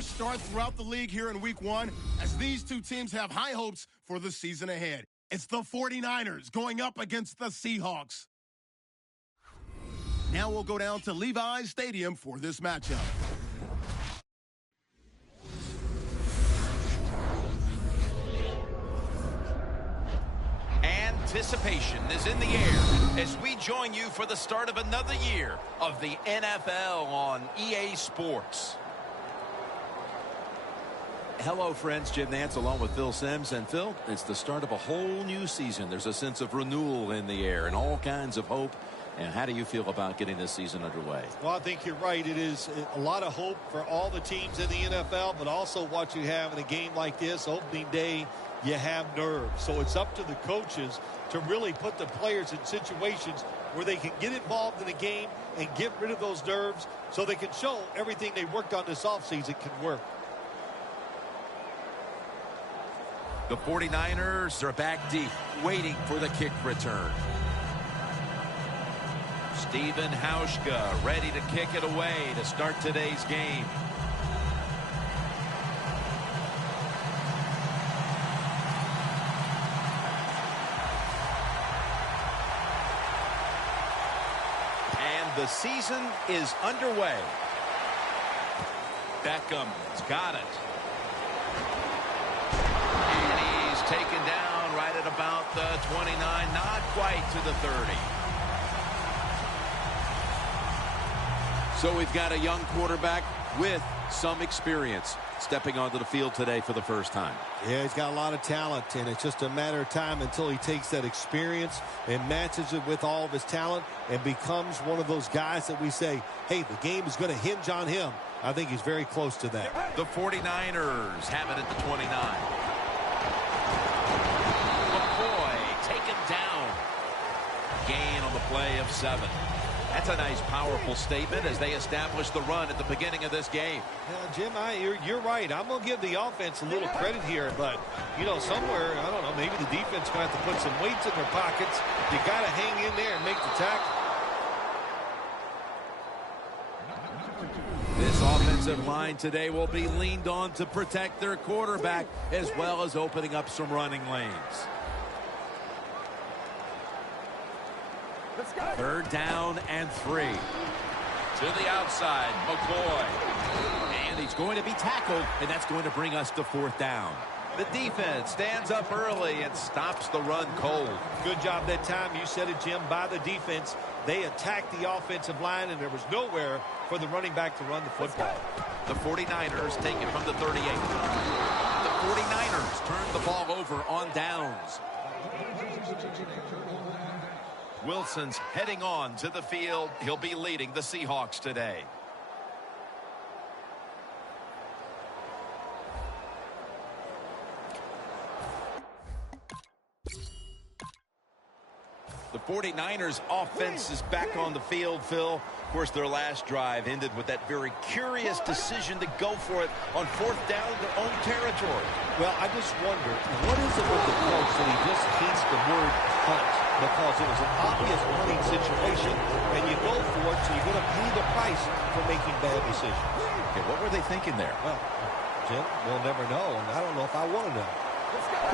Start throughout the league here in week one as these two teams have high hopes for the season ahead. It's the 49ers going up against the Seahawks. Now we'll go down to Levi's Stadium for this matchup. Anticipation is in the air as we join you for the start of another year of the NFL on EA Sports. Hello, friends. Jim Nantz along with Phil Simms. And, Phil, it's the start of a whole new season. There's a sense of renewal in the air and all kinds of hope. And how do you feel about getting this season underway? Well, I think you're right. It is a lot of hope for all the teams in the NFL, but also what you have in a game like this, opening day, you have nerves. So it's up to the coaches to really put the players in situations where they can get involved in the game and get rid of those nerves so they can show everything they worked on this offseason can work. The 49ers are back deep, waiting for the kick return. Stephen Hauschka ready to kick it away to start today's game. And the season is underway. Beckham's got it. And he's taken down right at about the 29, not quite to the 30. So we've got a young quarterback with some experience stepping onto the field today for the first time. Yeah, he's got a lot of talent, and it's just a matter of time until he takes that experience and matches it with all of his talent and becomes one of those guys that we say, hey, the game is going to hinge on him. I think he's very close to that. The 49ers have it at the 29. McCoy taken down. Gain on the play of 7. That's a nice, powerful statement as they establish the run at the beginning of this game. Yeah, Jim, you're right. I'm going to give the offense a little credit here, but, you know, somewhere, I don't know, maybe the defense is going to have to put some weights in their pockets. You got to hang in there and make the tackle. This offensive line today will be leaned on to protect their quarterback as well as opening up some running lanes. Third down and 3. To the outside, McCoy. And he's going to be tackled, and that's going to bring us to 4th down. The defense stands up early and stops the run cold. Good job that time. You said it, Jim, by the defense. They attacked the offensive line, and there was nowhere for the running back to run the football. The 49ers take it from the 38. The 49ers turn the ball over on downs. Wilson's heading on to the field. He'll be leading the Seahawks today. The 49ers offense is back on the field, Phil. Of course, their last drive ended with that very curious decision to go for it on 4th down in their own territory. Well, I just wonder, what is it with the coach that he just hates the word punt? Because it was an obvious punting situation, and you go for it, so you're going to pay the price for making bad decisions. Okay, what were they thinking there? Well, Jim, we'll never know, and I don't know if I want to know.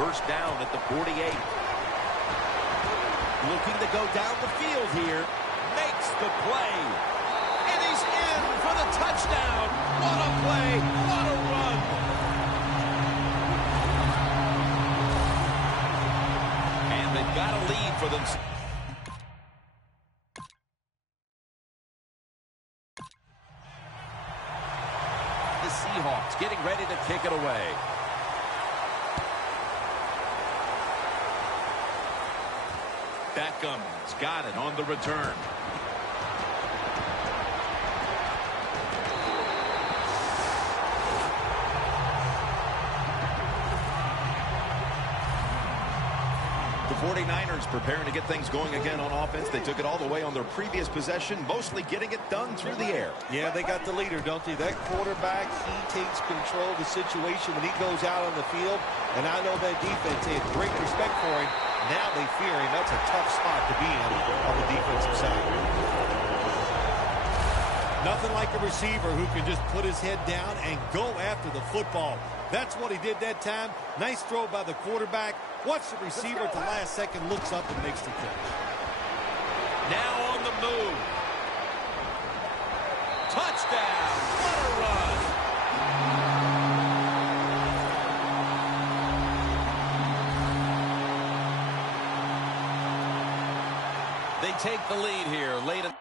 First down at the 48. Looking to go down the field here. Makes the play. And he's in for the touchdown. What a play. What a run. And they've got a lead for themselves. The Seahawks getting ready to kick it away. Beckham's got it on the return. The 49ers preparing to get things going again on offense. They took it all the way on their previous possession, mostly getting it done through the air. Yeah, they got the leader, don't they? That quarterback, he takes control of the situation when he goes out on the field. And I know that defense, they had great respect for him. Now they fear him. That's a tough spot to be in on the defensive side. Nothing like a receiver who can just put his head down and go after the football. That's what he did that time. Nice throw by the quarterback. Watch the receiver at the last second, looks up and makes the catch. Now on the move. Touchdown. What a run. They take the lead here late in.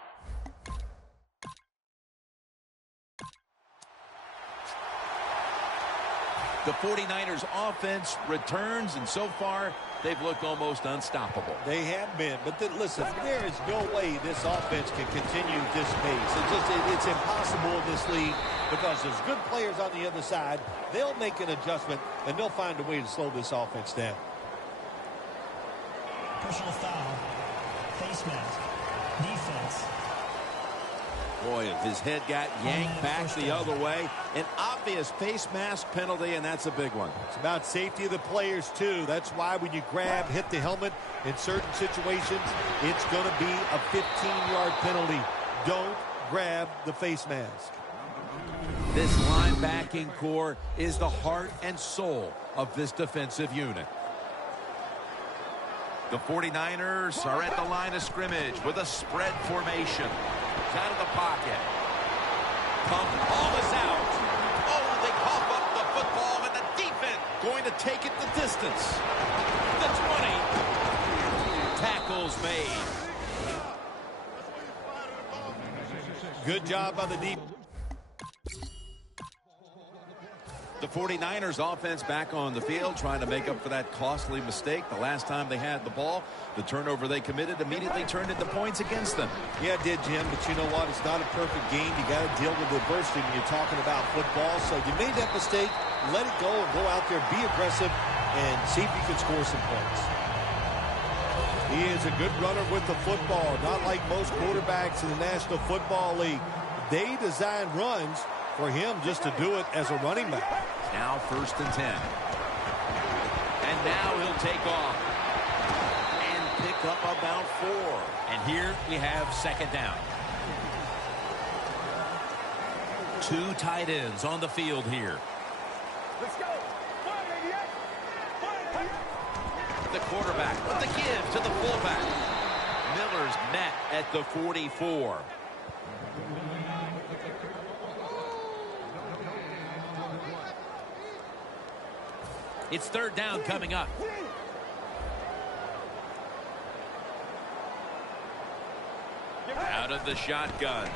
The 49ers offense returns, and so far, they've looked almost unstoppable. They have been, but listen, there is no way this offense can continue this pace. It's impossible in this league because there's good players on the other side. They'll make an adjustment, and they'll find a way to slow this offense down. Personal foul. Face mask. Defense. Boy, his head got yanked back the other way. An obvious face mask penalty, and that's a big one. It's about safety of the players, too. That's why when you grab, hit the helmet in certain situations, it's going to be a 15-yard penalty. Don't grab the face mask. This linebacking core is the heart and soul of this defensive unit. The 49ers are at the line of scrimmage with a spread formation. Out of the pocket. Ball is out. Oh, they cough up the football, and the defense going to take it the distance. The 20. Tackles made. Good job by the defense. The 49ers offense back on the field trying to make up for that costly mistake. The last time they had the ball, the turnover they committed immediately turned into points against them. Yeah, it did, Jim, but you know what? It's not a perfect game. You got to deal with adversity when you're talking about football. So you made that mistake, let it go, and go out there, be aggressive, and see if you can score some points. He is a good runner with the football, not like most quarterbacks in the National Football League. They design runs for him just to do it as a running back. Now 1st and 10. And now he'll take off and pick up about 4. And here we have 2nd down. 2 tight ends on the field here. Let's go. The quarterback with the give to the fullback. Miller's met at the 44. It's 3rd down coming up. Out of the shotgun.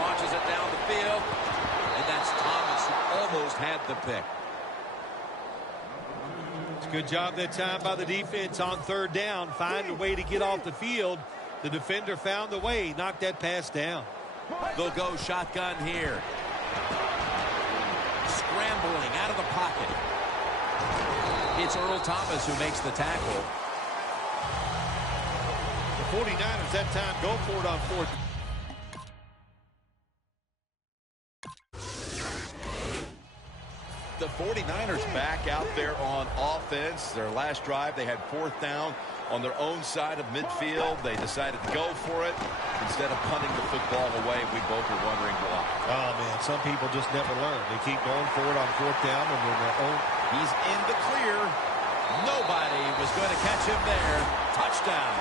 Launches it down the field. And that's Thomas who almost had the pick. It's a good job that time by the defense on 3rd down. Find a way to get off the field. The defender found the way. Knocked that pass down. They'll go shotgun here. Scrambling out of the pocket. It's Earl Thomas who makes the tackle. The 49ers that time go for it on 4th. The 49ers back out there on offense. Their last drive, they had 4th down on their own side of midfield. They decided to go for it instead of punting the football away. We both were wondering why. Oh, man, some people just never learn. They keep going for it on 4th down and then their own. He's in the clear. Nobody was going to catch him there. Touchdown.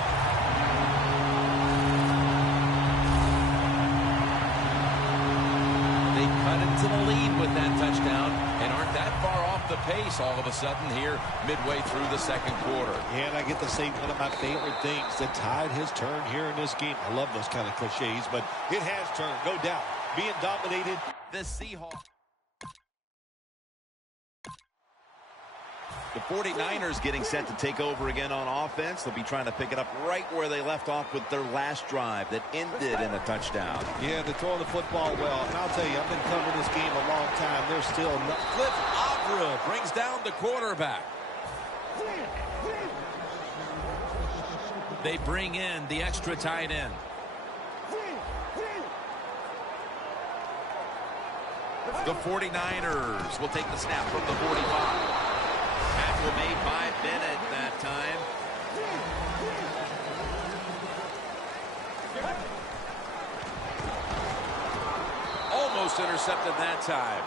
They cut into the lead with that touchdown and aren't that far off the pace all of a sudden here midway through the 2nd quarter. Yeah, and I get to say one of my favorite things. The tide has turned here in this game. I love those kind of cliches, but it has turned, no doubt. Being dominated. The Seahawks. The 49ers getting set to take over again on offense. They'll be trying to pick it up right where they left off with their last drive that ended in a touchdown. Yeah, they're throwing the football well. And I'll tell you, I've been covering this game a long time. There's still no. Cliff Avril brings down the quarterback. They bring in the extra tight end. The 49ers will take the snap from the 45. Tackle made by Bennett that time. Almost intercepted that time.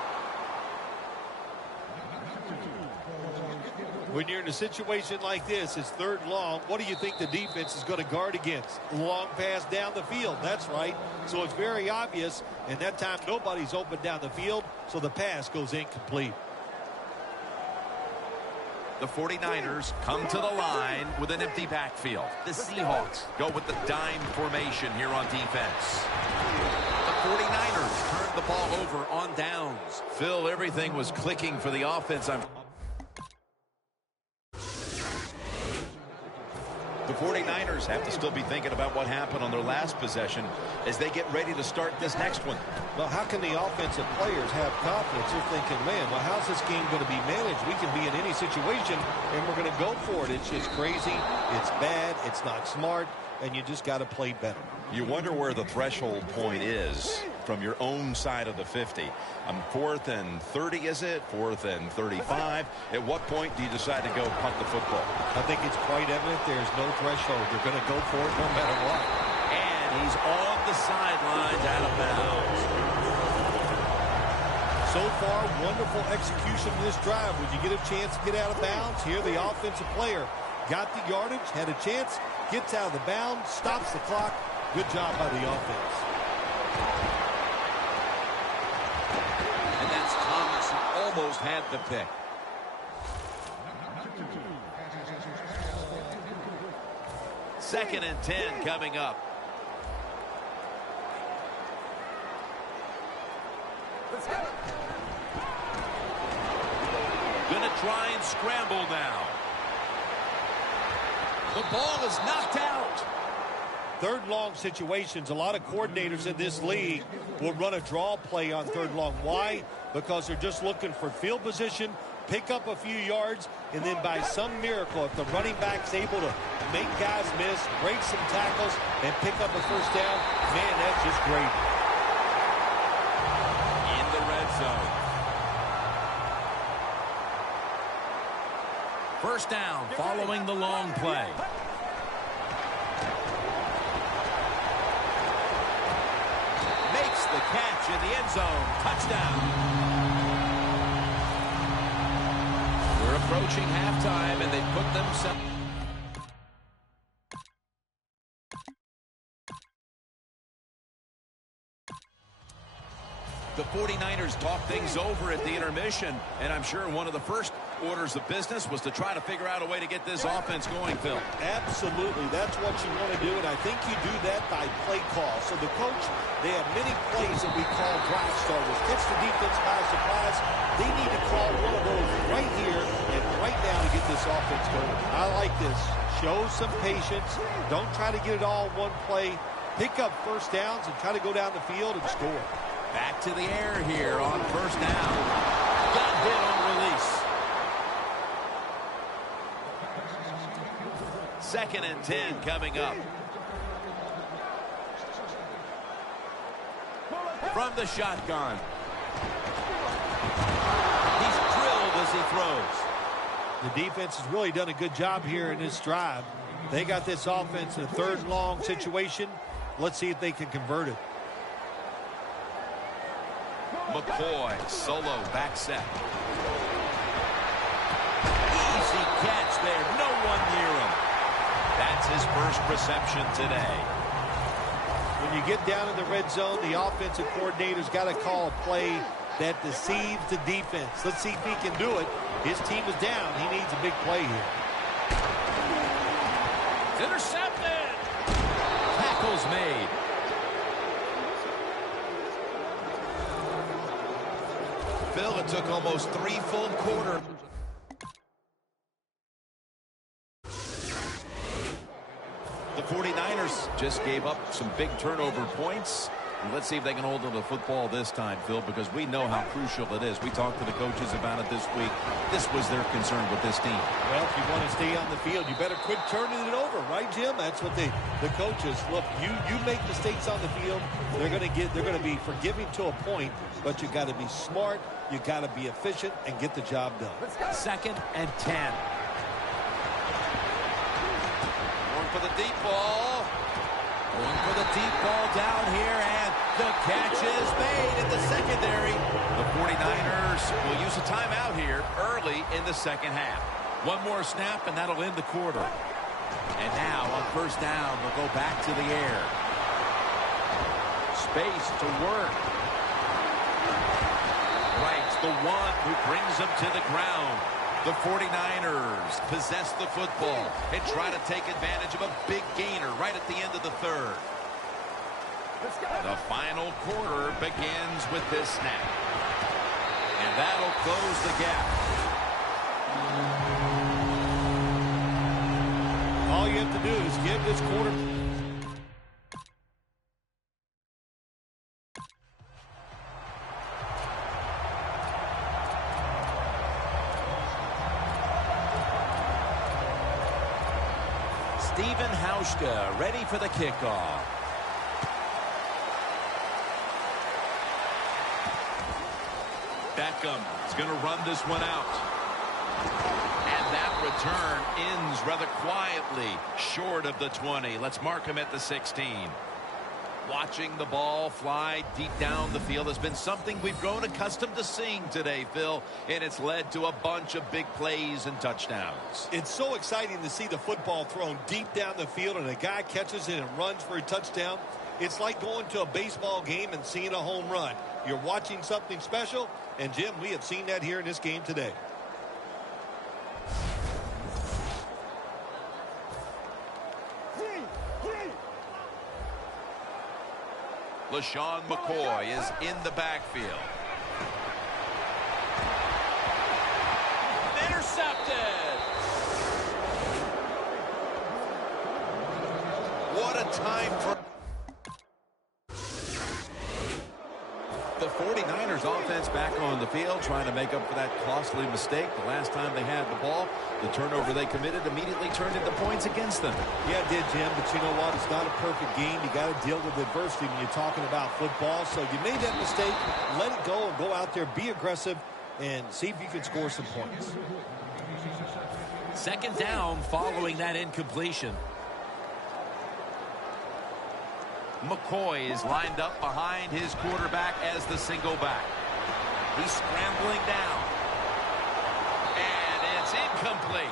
When you're in a situation like this, it's 3rd and long. What do you think the defense is going to guard against? Long pass down the field. That's right. So it's very obvious. And that time, nobody's open down the field, so the pass goes incomplete. The 49ers come to the line with an empty backfield. The Seahawks go with the dime formation here on defense. The 49ers turn the ball over on downs. Phil, everything was clicking for the offense. The 49ers have to still be thinking about what happened on their last possession as they get ready to start this next one. Well, how can the offensive players have confidence? They're thinking, man, well, how's this game going to be managed? We can be in any situation, and we're going to go for it. It's just crazy. It's bad. It's not smart, and you just got to play better. You wonder where the threshold point is from your own side of the 50. 4th and 30, is it? 4th and 35. At what point do you decide to go punt the football? I think it's quite evident there's no threshold. They're going to go for it no matter what. And he's on the sidelines out of bounds. So far, wonderful execution of this drive. When you get a chance to get out of bounds, here the offensive player got the yardage, had a chance, gets out of the bounds, stops the clock. Good job by the offense. And that's Thomas who almost had the pick. Second and 10 coming up. Gonna try and scramble now. The ball is knocked out. 3rd long situations, a lot of coordinators in this league will run a draw play on 3rd long. Why? Because they're just looking for field position, pick up a few yards, and then by some miracle, if the running back's able to make guys miss, break some tackles, and pick up a 1st down, man, that's just great. In the red zone. 1st down following the long play. Makes the catch in the end zone. Touchdown. We're approaching halftime, and they put themselves. The 49ers talk things over at the intermission, and I'm sure one of the first orders of business was to try to figure out a way to get this offense going, Phil. Absolutely. That's what you want to do, and I think you do that by play call. So the coach, they have many plays that we call drive starters. Catch the defense by surprise. They need to call one of those right here and right now to get this offense going. I like this. Show some patience. Don't try to get it all in one play. Pick up 1st downs and try to go down the field and score. Back to the air here on 1st down. Got hit on release. 2nd and 10 coming up. From the shotgun. He's drilled as he throws. The defense has really done a good job here in this drive. They got this offense in a 3rd and long situation. Let's see if they can convert it. McCoy, solo back set. Easy catch there, no one near him. That's his first reception today. When you get down in the red zone, the offensive coordinator's got to call a play that deceives the defense. Let's see if he can do it. His team is down. He needs a big play here. Intercepted. Tackles made. Phil, it took almost 3 full quarters. The 49ers just gave up some big turnover points. And let's see if they can hold on to the football this time, Phil, because we know how crucial it is. We talked to the coaches about it this week. This was their concern with this team. Well, if you want to stay on the field, you better quit turning it over, right, Jim? That's what the coaches look. You make mistakes on the field, they're going to be forgiving to a point, but you got to be smart, you got to be efficient, and get the job done. 2nd and 10. Going for the deep ball. Going for the deep ball down here, and The catch is made in the secondary. The 49ers will use a timeout here early in the second half. One more snap, and that'll end the quarter. And now on first down, they'll go back to the air. Space to work. Wright's the one who brings them to the ground. The 49ers possess the football and try to take advantage of a big gainer right at the end of the third. The final quarter begins with this snap. And that'll close the gap. All you have to do is give this quarter. Stephen Hauschka ready for the kickoff. Beckham is going to run this one out. And that return ends rather quietly short of the 20. Let's mark him at the 16. Watching the ball fly deep down the field has been something we've grown accustomed to seeing today, Phil, and it's led to a bunch of big plays and touchdowns. It's so exciting to see the football thrown deep down the field and a guy catches it and runs for a touchdown. It's like going to a baseball game and seeing a home run. You're watching something special, and Jim, we have seen that here in this game today. LaShawn McCoy is in the backfield. Intercepted. What a time for the 49ers offense back on the field, trying to make up for that costly mistake. The last time they had the ball, the turnover they committed immediately turned into points against them. Yeah, it did, Jim, but you know what? It's not a perfect game. You got to deal with adversity when you're talking about football. So you made that mistake. Let it go and go out there, be aggressive, and see if you can score some points. Second down following that incompletion. McCoy is lined up behind his quarterback as the single back. He's scrambling down. And it's incomplete.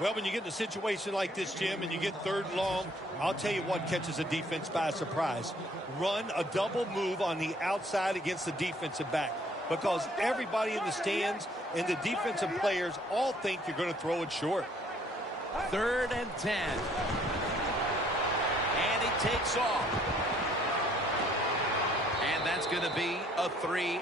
Well, when you get in a situation like this, Jim, and you get third and long, I'll tell you what catches a defense by surprise. Run a double move on the outside against the defensive back, because everybody in the stands and the defensive players all think you're going to throw it short. 3rd and 10. And he takes off. And that's going to be a 3.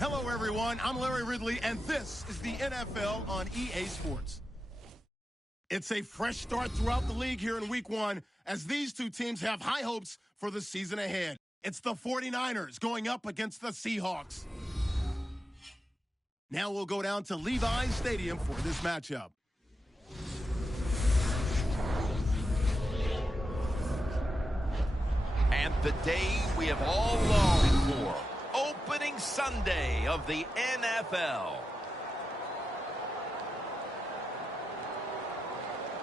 Hello, everyone. I'm Larry Ridley, and this is the NFL on EA Sports. It's a fresh start throughout the league here in Week 1 as these two teams have high hopes for the season ahead. It's the 49ers going up against the Seahawks. Now we'll go down to Levi's Stadium for this matchup. And the day we have all longed for. Opening Sunday of the NFL.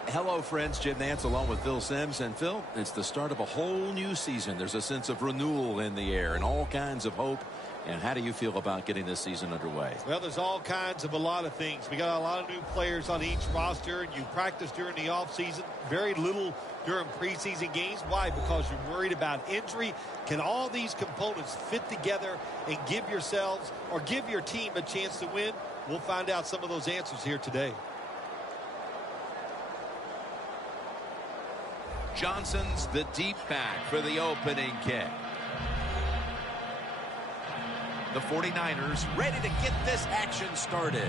Hello, friends. Jim Nantz along with Phil Simms. And Phil, it's the start of a whole new season. There's a sense of renewal in the air and all kinds of hope. And how do you feel about getting this season underway? Well, there's all kinds of a lot of things. We got a lot of new players on each roster. You practice during the offseason, very little during preseason games. Why? Because you're worried about injury. Can all these components fit together and give yourselves or give your team a chance to win? We'll find out some of those answers here today. Johnson's the deep back for the opening kick. The 49ers ready to get this action started.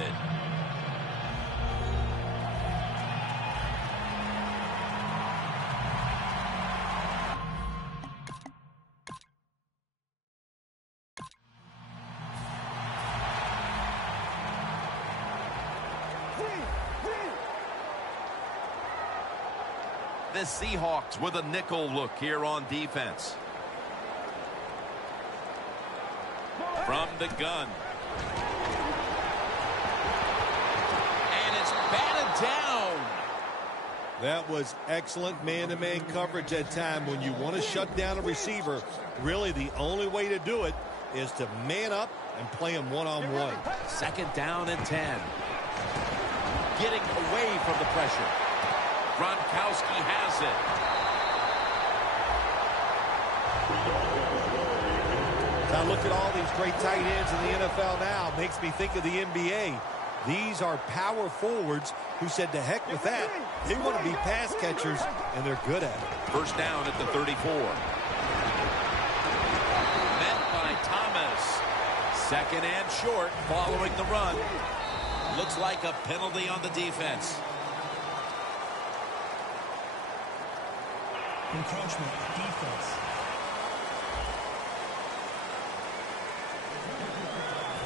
The Seahawks with a nickel look here on defense. From the gun. And it's batted down. That was excellent man-to-man coverage at time. When you want to shut down a receiver, really the only way to do it is to man up and play him one-on-one. Second down and 10. Getting away from the pressure. Gronkowski has it. Now look at all these great tight ends in the NFL now. Makes me think of the NBA. These are power forwards who said to heck with that. They want to be pass catchers, and they're good at it. First down at the 34. Met by Thomas. Second and short following the run. Looks like a penalty on the defense. Encroachment, defense.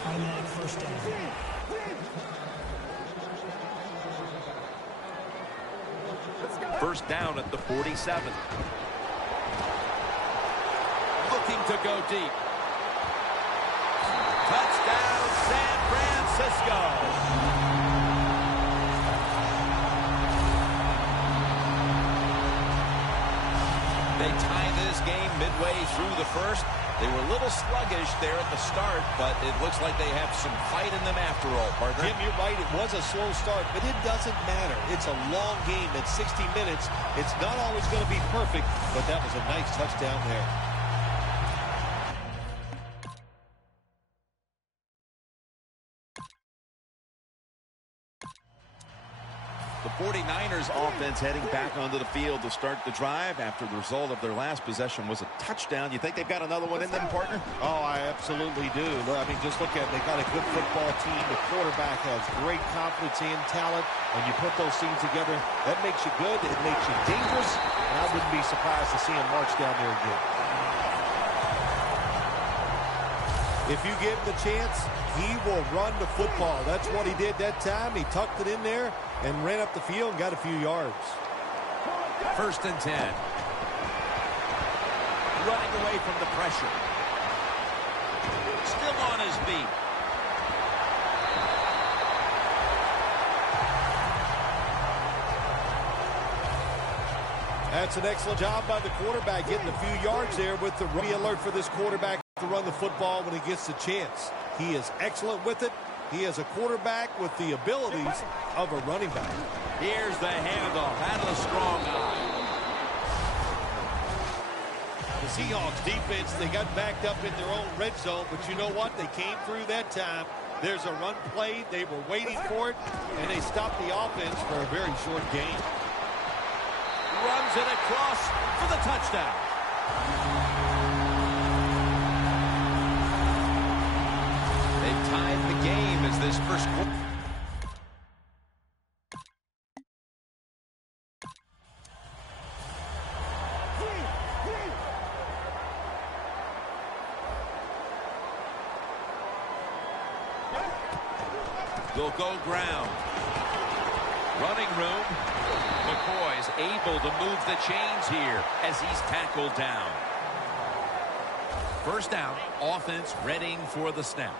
Automatic first down. First down at the 47. Looking to go deep. Touchdown, San Francisco. They tie this game midway through the first. They were a little sluggish there at the start, but it looks like they have some fight in them after all, partner. Jim, you're right. It was a slow start, but it doesn't matter. It's a long game at 60 minutes. It's not always going to be perfect, but that was a nice touchdown there. The 49ers offense heading back onto the field to start the drive after the result of their last possession was a touchdown. You think they've got another one in them, partner? Oh, I absolutely do. I mean, just look at it. They got a good football team. The quarterback has great confidence and talent. When you put those things together, that makes you good. It makes you dangerous. And I wouldn't be surprised to see him march down there again. If you give him the chance, he will run the football. That's what he did that time. He tucked it in there and ran up the field and got a few yards. First and 10. Running away from the pressure. Still on his feet. That's an excellent job by the quarterback, getting a few yards there with the be alert for this quarterback to run the football when he gets the chance. He is excellent with it. He is a quarterback with the abilities of a running back. Here's the handoff. Had a strong eye. The Seahawks defense, they got backed up in their own red zone, but you know what? They came through that time. There's a run play. They were waiting for it, and they stopped the offense for a very short game. Runs it across for the touchdown. They've tied the game as this first quarter. They'll go ground. Running room. McCoy's able to move the chains here as he's tackled down. First down, offense readying for the snap.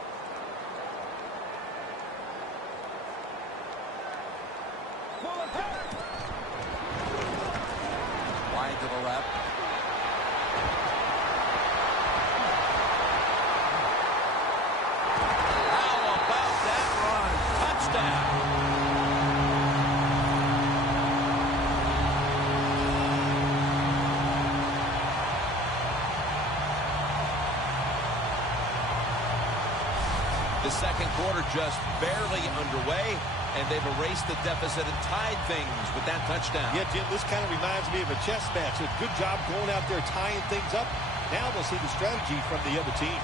The second quarter just barely underway, and they've erased the deficit and tied things with that touchdown. Yeah, Jim, this kind of reminds me of a chess match. A good job going out there tying things up. Now we'll see the strategy from the other team.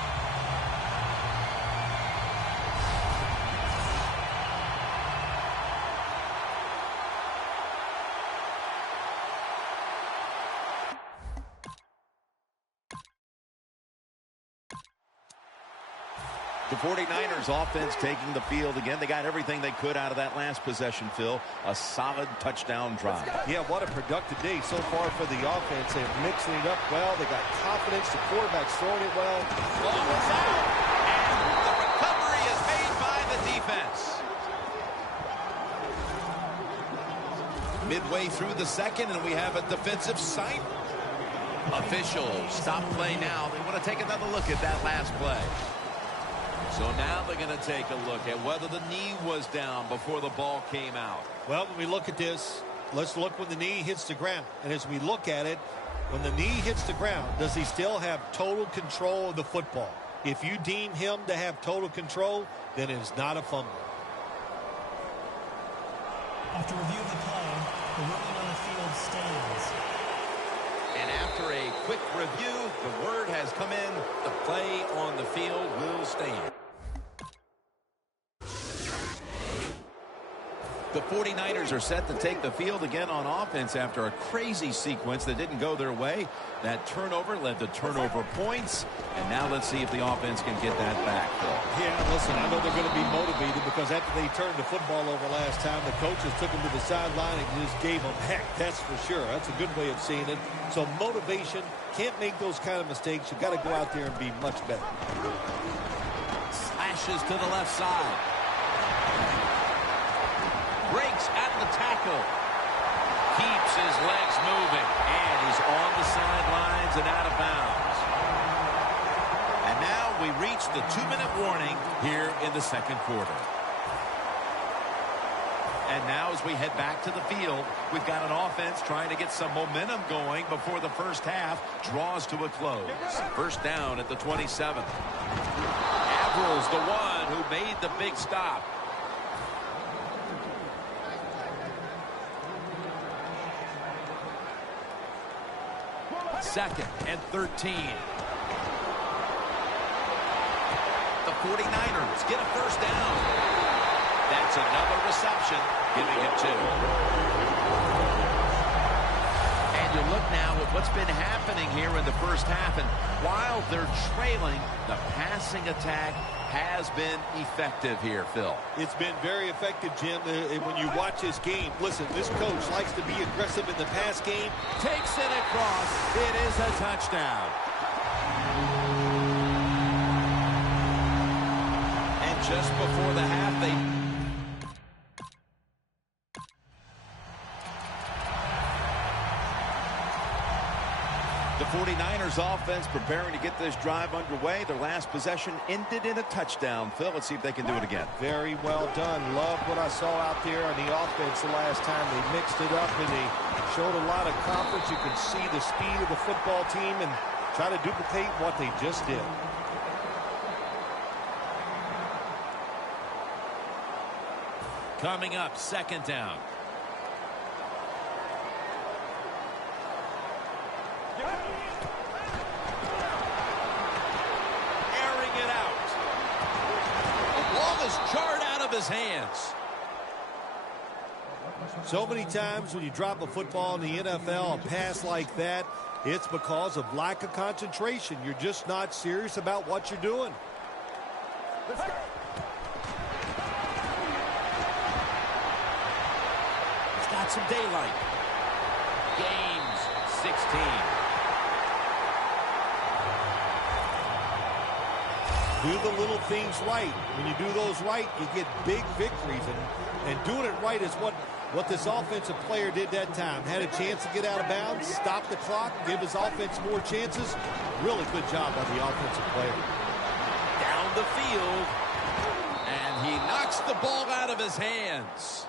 The 49ers offense taking the field again. They got everything they could out of that last possession, Phil. A solid touchdown drive. Yeah, what a productive day so far for the offense. They're mixing it up well. They got confidence. The quarterback's throwing it well. Ball is out, and the recovery is made by the defense. Midway through the second, and we have a defensive sight. Officials stop play now. They want to take another look at that last play. So now they're going to take a look at whether the knee was down before the ball came out. Well, when we look at this, let's look when the knee hits the ground. And as we look at it, when the knee hits the ground, does he still have total control of the football? If you deem him to have total control, then it is not a fumble. After review of the play, the ruling on the field stands. And after a quick review, the word has come in. The play on the field will stand. The 49ers are set to take the field again on offense after a crazy sequence that didn't go their way. That turnover led to turnover points. And now let's see if the offense can get that back, Phil. Yeah, listen, I know they're going to be motivated because after they turned the football over last time, the coaches took them to the sideline and just gave them heck. That's for sure. That's a good way of seeing it. So motivation, can't make those kind of mistakes. You've got to go out there and be much better. Slashes to the left side. Breaks at the tackle. Keeps his legs moving. And he's on the sidelines and out of bounds. And now we reach the 2-minute warning here in the second quarter. And now as we head back to the field, we've got an offense trying to get some momentum going before the first half draws to a close. First down at the 27. Avrill's the one who made the big stop. Second and 13. The 49ers get a first down. That's another reception, giving it 2. And you look now at what's been happening here in the first half, and while they're trailing, the passing attack has been effective here, Phil. It's been very effective, Jim. When you watch this game, listen, this coach likes to be aggressive in the pass game. Takes it across. It is a touchdown. And just before the half, The 49ers offense preparing to get this drive underway. Their last possession ended in a touchdown. Phil, let's see if they can do it again. Very well done. Love what I saw out there on the offense the last time. They mixed it up and they showed a lot of confidence. You can see the speed of the football team and try to duplicate what they just did. coming up, second down. Airing it out. The ball is jarred out of his hands. So many times when you drop a football in the NFL, a pass like that, it's because of lack of concentration. You're just not serious about what you're doing. Let's go. It's got some daylight. Gains 16. Do the little things right. When you do those right, you get big victories. And doing it right is what this offensive player did that time. Had a chance to get out of bounds, stop the clock, give his offense more chances. Really good job by the offensive player. Down the field. And he knocks the ball out of his hands.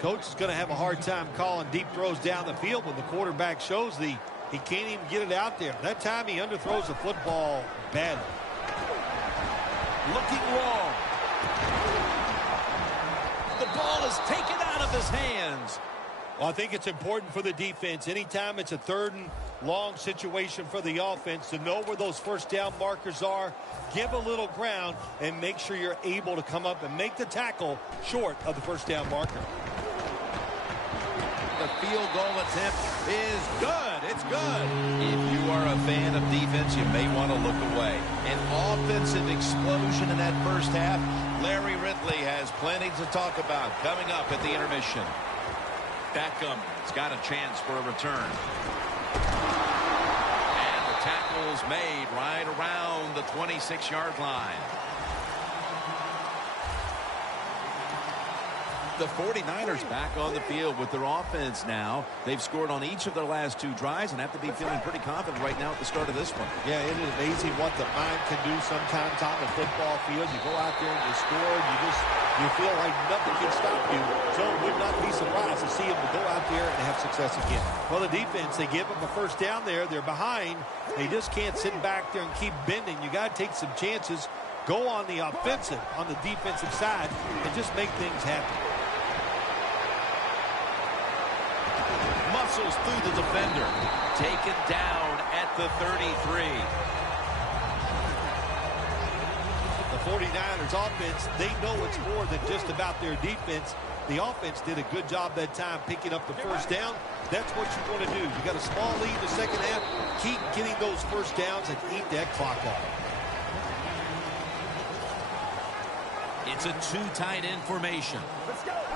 Coach is going to have a hard time calling deep throws down the field when the quarterback shows he can't even get it out there. That time he underthrows the football badly. looking long. The ball is taken out of his hands. Well, I think it's important for the defense. Anytime it's a third and long situation for the offense to know where those first down markers are, give a little ground, and make sure you're able to come up and make the tackle short of the first down marker. The field goal attempt is good. It's good. If you are a fan of defense, you may want to look away. An offensive explosion in that first half. Larry Ridley has plenty to talk about coming up at the intermission. Beckham's got a chance for a return. And the tackle's made right around the 26-yard line. The 49ers back on the field with their offense now. They've scored on each of their last 2 drives and have to be feeling pretty confident right now at the start of this one. Yeah, it is amazing what the mind can do sometimes on the football field. You go out there and you score, and you feel like nothing can stop you. So it would not be surprised to see them go out there and have success again. Well, the defense, they give them a first down there. They're behind. They just can't sit back there and keep bending. You got to take some chances. Go on the offensive, on the defensive side, and just make things happen. Muscles through the defender. Taken down at the 33. The 49ers offense, they know it's more than just about their defense. The offense did a good job that time picking up the first down. That's what you want to do. You got a small lead in the second half. Keep getting those first downs and eat that clock up. It's a 2 tight end formation.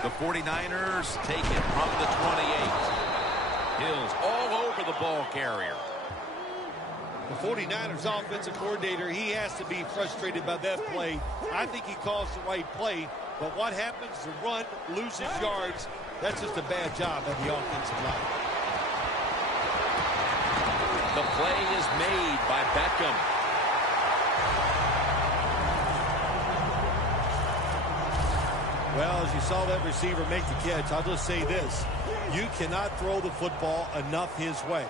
The 49ers take it from the 28. Hill's all over the ball carrier. The 49ers offensive coordinator, he has to be frustrated by that play. I think he calls the right play, but what happens? The run loses yards. That's just a bad job of the offensive line. The play is made by Beckham. Well, as you saw that receiver make the catch, I'll just say this. You cannot throw the football enough his way.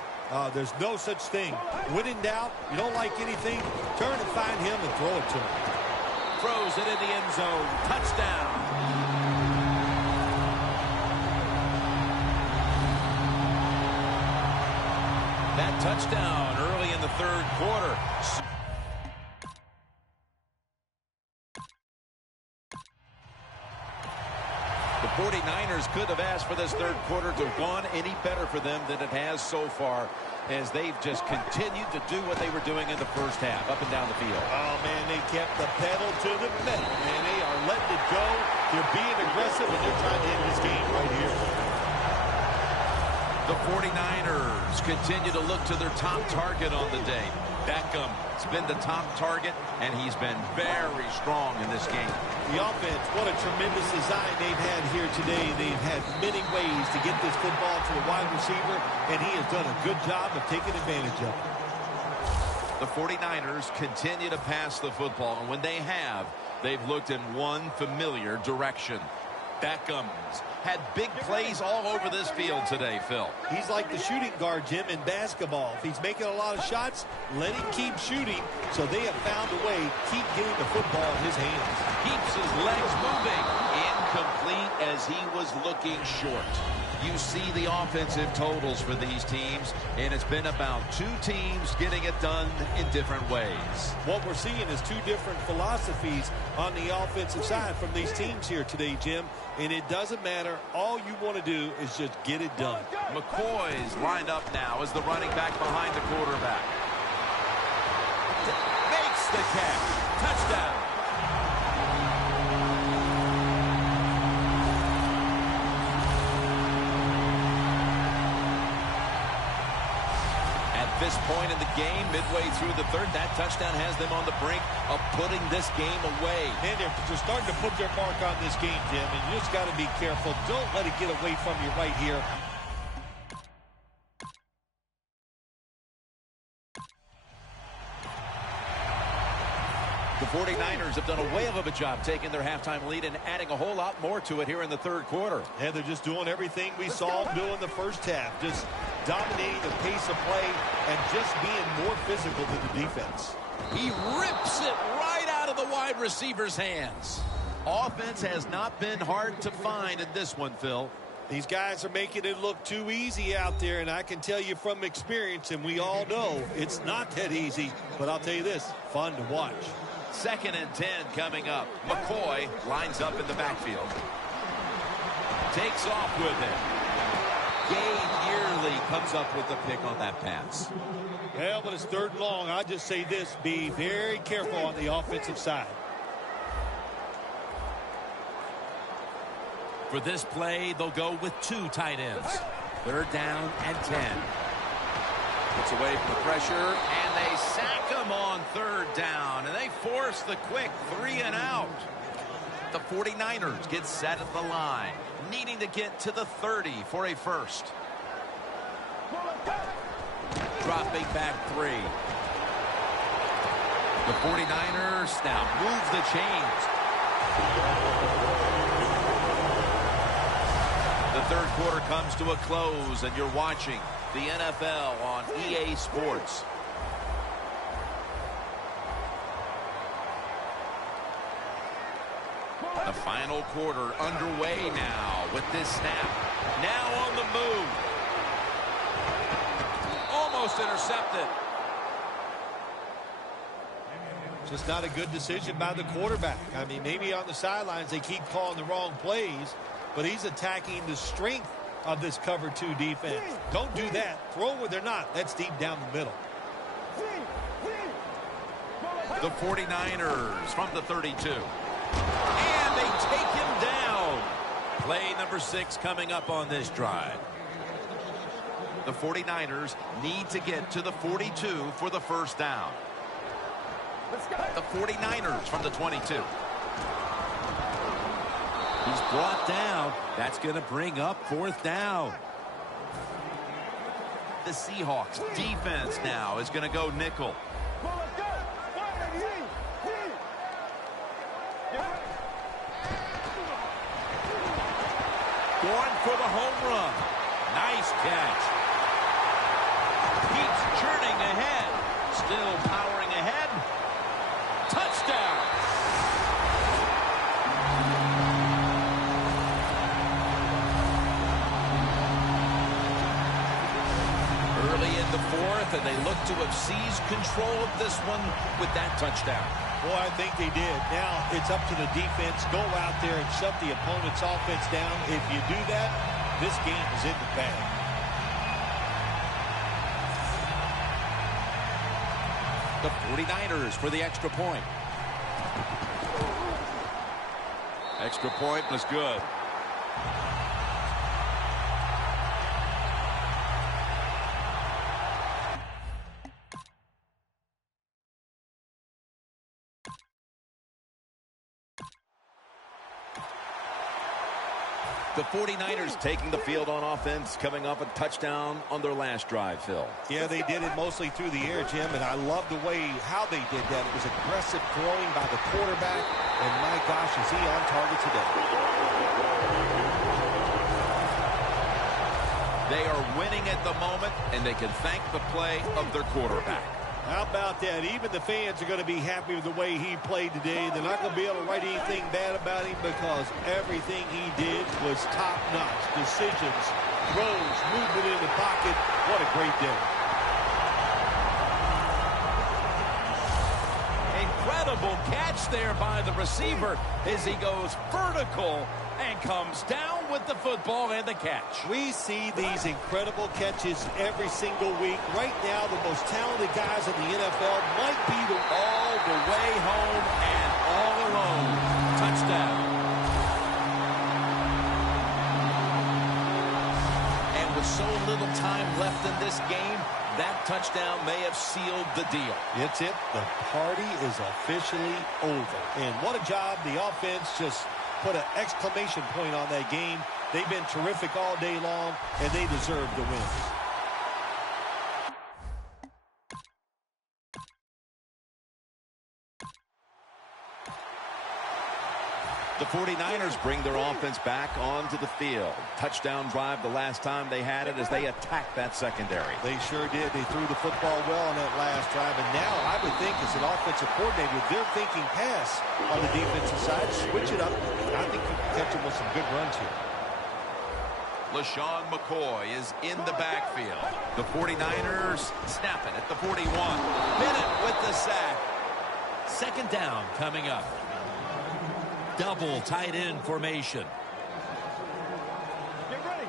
There's no such thing. When in doubt, you don't like anything, turn and find him and throw it to him. Throws it in the end zone. Touchdown. That touchdown early in the third quarter. The 49ers could have asked for this third quarter to have gone any better for them than it has so far, as they've just continued to do what they were doing in the first half, up and down the field. Oh, man, they kept the pedal to the metal, man. They are letting it go. They're being aggressive, and they're trying to end this game right here. The 49ers continue to look to their top target on the day. Beckham's been the top target, and he's been very strong in this game. The offense, what a tremendous design they've had here today. They've had many ways to get this football to the wide receiver, and he has done a good job of taking advantage of it. The 49ers continue to pass the football, and when they have, they've looked in one familiar direction. Beckham's had big plays all over this field today, Phil. He's like the shooting guard, Jim, in basketball. If he's making a lot of shots, let him keep shooting. So they have found a way to keep getting the football in his hands. Keeps his legs moving. Incomplete as he was looking short. You see the offensive totals for these teams, and it's been about 2 teams getting it done in different ways. What we're seeing is 2 different philosophies on the offensive side from these teams here today, Jim. And it doesn't matter. All you want to do is just get it done. McCoy's lined up now as the running back behind the quarterback. Makes the catch. Touchdown. At this point in the game, midway through the third, that touchdown has them on the brink of putting this game away. And they're starting to put their mark on this game, Jim, and you just got to be careful. Don't let it get away from you right here. The 49ers have done a whale of a job taking their halftime lead and adding a whole lot more to it here in the third quarter. Yeah, they're just doing everything we saw them do in the first half. Just dominating the pace of play and just being more physical than the defense. He rips it right out of of the wide receiver's hands. Offense has not been hard to find in this one, Phil. These guys are making it look too easy out there, and I can tell you from experience, and we all know it's not that easy, but I'll tell you this, fun to watch. 2nd and 10 coming up. McCoy lines up in the backfield. Takes off with it. Gabe Yearly comes up with the pick on that pass. Well, but it's 3rd and long. I just say this, be very careful on the offensive side. For this play, they'll go with 2 tight ends. 3rd down and 10. Gets away from the pressure, and they sack him on 3rd down, and they force the quick 3 and out. The 49ers get set at the line, needing to get to the 30 for a first. Dropping back 3. The 49ers now move the chains. The 3rd quarter comes to a close, and you're watching the NFL on EA Sports. The final quarter underway now with this snap. Now on the move. Almost intercepted. Just not a good decision by the quarterback. I mean, maybe on the sidelines they keep calling the wrong plays, but he's attacking the strength of this cover 2 defense. Don't do that. Throw where they're not. That's deep down the middle. The 49ers from the 32. And they take him down. Play number 6 coming up on this drive. The 49ers need to get to the 42 for the first down. The 49ers from the 22. He's brought down. That's going to bring up 4th down. The Seahawks defense now is going to go nickel. Going for the home run. Nice catch. Keeps churning ahead. Still powering ahead. Touchdown. Early in the 4th, and they look to have seized control of this one with that touchdown. Boy, I think they did. Now it's up to the defense. Go out there and shut the opponent's offense down. If you do that, this game is in the bag. The 49ers for the extra point. Extra point was good. The 49ers taking the field on offense, coming off a touchdown on their last drive, Phil. Yeah, they did it mostly through the air, Jim, and I love the way how they did that. It was aggressive throwing by the quarterback, and my gosh, is he on target today. They are winning at the moment, and they can thank the play of their quarterback. How about that? Even the fans are going to be happy with the way he played today. They're not going to be able to write anything bad about him because everything he did was top-notch. Decisions, throws, movement in the pocket. What a great day. Incredible catch there by the receiver as he goes vertical and comes down with the football and the catch. We see these incredible catches every single week. Right now, the most talented guys in the NFL might be All the way home and all alone. Touchdown. And with so little time left in this game, that touchdown may have sealed the deal. It's it. The party is officially over. And what a job. The offense just put an exclamation point on that game. They've been terrific all day long, and they deserve the win. The The 49ers bring their offense back onto the field. Touchdown drive the last time they had it as they attacked that secondary. They sure did. They threw the football well on that last drive. And now I would think as an offensive coordinator, they're thinking pass on the defensive side. Switch it up. I think you can catch them with some good runs here. LaShawn McCoy is in the backfield. The 49ers snap it at the 41. Bennett with the sack. Second down coming up. Double tight end formation. Get ready.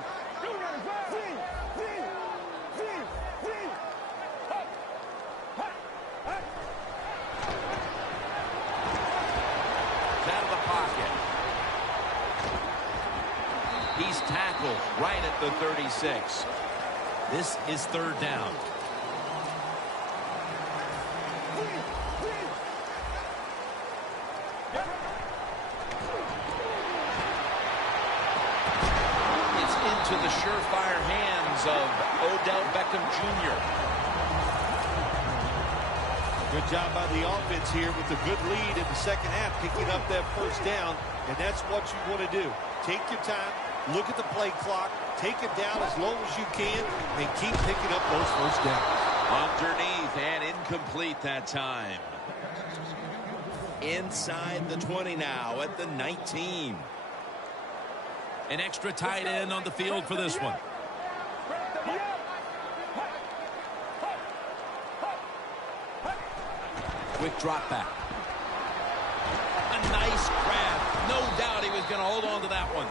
Out of the pocket. He's tackled right at the 36. This is third down. It's into the surefire hands of Odell Beckham Jr. Good job by the offense here with a good lead in the second half, picking up that first down, and that's what you want to do. Take your time, look at the play clock, take it down as low as you can, and keep picking up those first downs. Underneath and incomplete that time. Inside the 20 now at the 19. An extra tight end on the field for this one. Quick drop back. A nice grab. No doubt he was going to hold on to that one.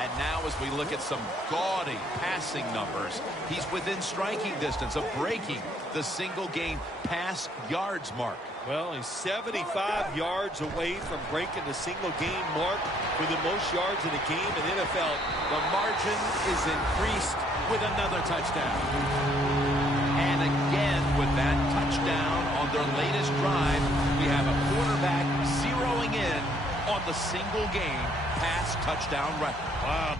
And now as we look at some gaudy passing numbers, he's within striking distance of breaking the single-game pass yards mark. Well, he's 75 yards away from breaking the single-game mark for the most yards in a game in NFL. The margin is increased with another touchdown. And again, with that touchdown on their latest drive, we have a quarterback zeroing in on the single-game pass touchdown record. Wow.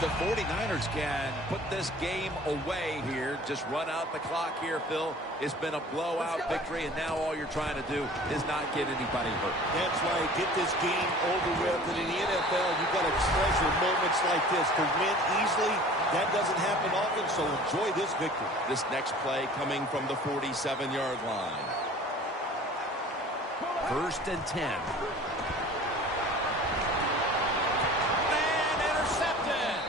The 49ers can put this game away here. Just run out the clock here, Phil. It's been a blowout victory, and now all you're trying to do is not get anybody hurt. That's right. Get this game over with. And in the NFL, you've got to treasure moments like this. To win easily, that doesn't happen often, so enjoy this victory. This next play coming from the 47-yard line. First and 10. And intercepted.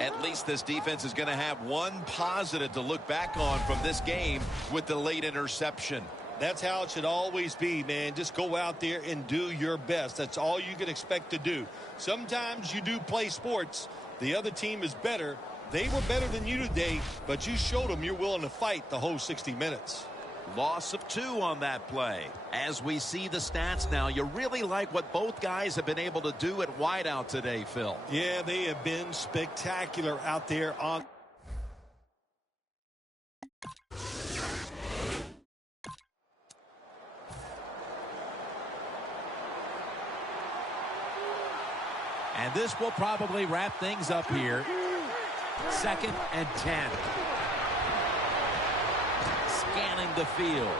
At least this defense is going to have one positive to look back on from this game with the late interception. That's how it should always be, man. Just go out there and do your best. That's all you can expect to do. Sometimes you do play sports. The other team is better. They were better than you today, but you showed them you're willing to fight the whole 60 minutes. Loss of 2 on that play. As we see the stats now, you really like what both guys have been able to do at wideout today, Phil. Yeah, they have been spectacular out there on. And this will probably wrap things up here. Second and 10. Scanning the field.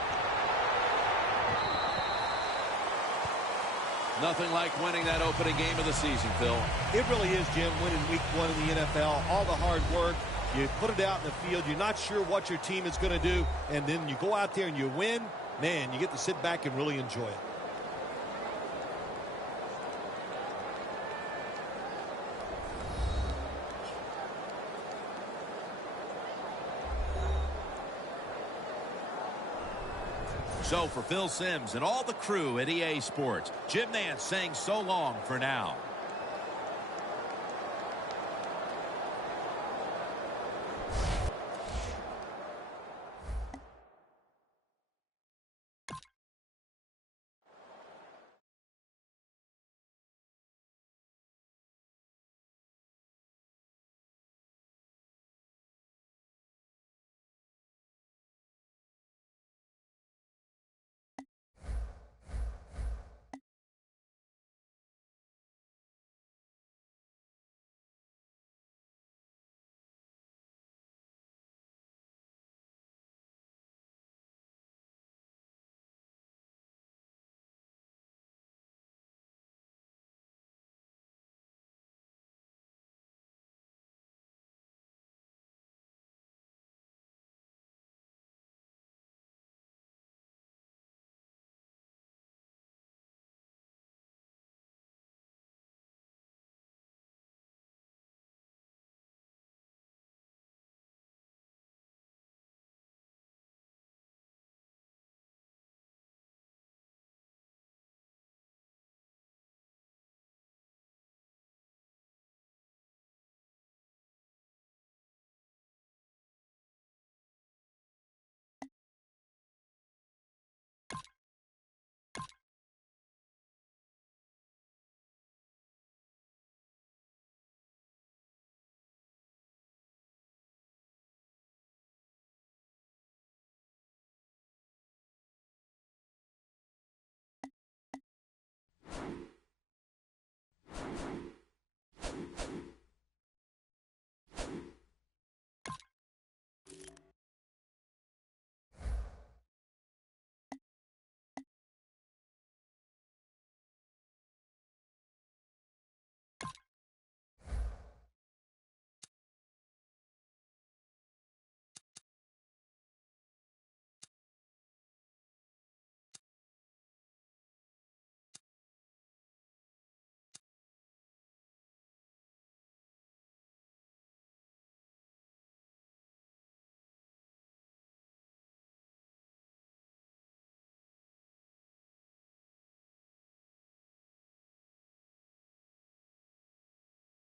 Nothing like winning that opening game of the season, Phil. It really is, Jim, winning week 1 in the NFL. All the hard work. You put it out in the field. You're not sure what your team is going to do. And then you go out there and you win. Man, you get to sit back and really enjoy it. So for Phil Simms and all the crew at EA Sports, Jim Nance saying so long for now.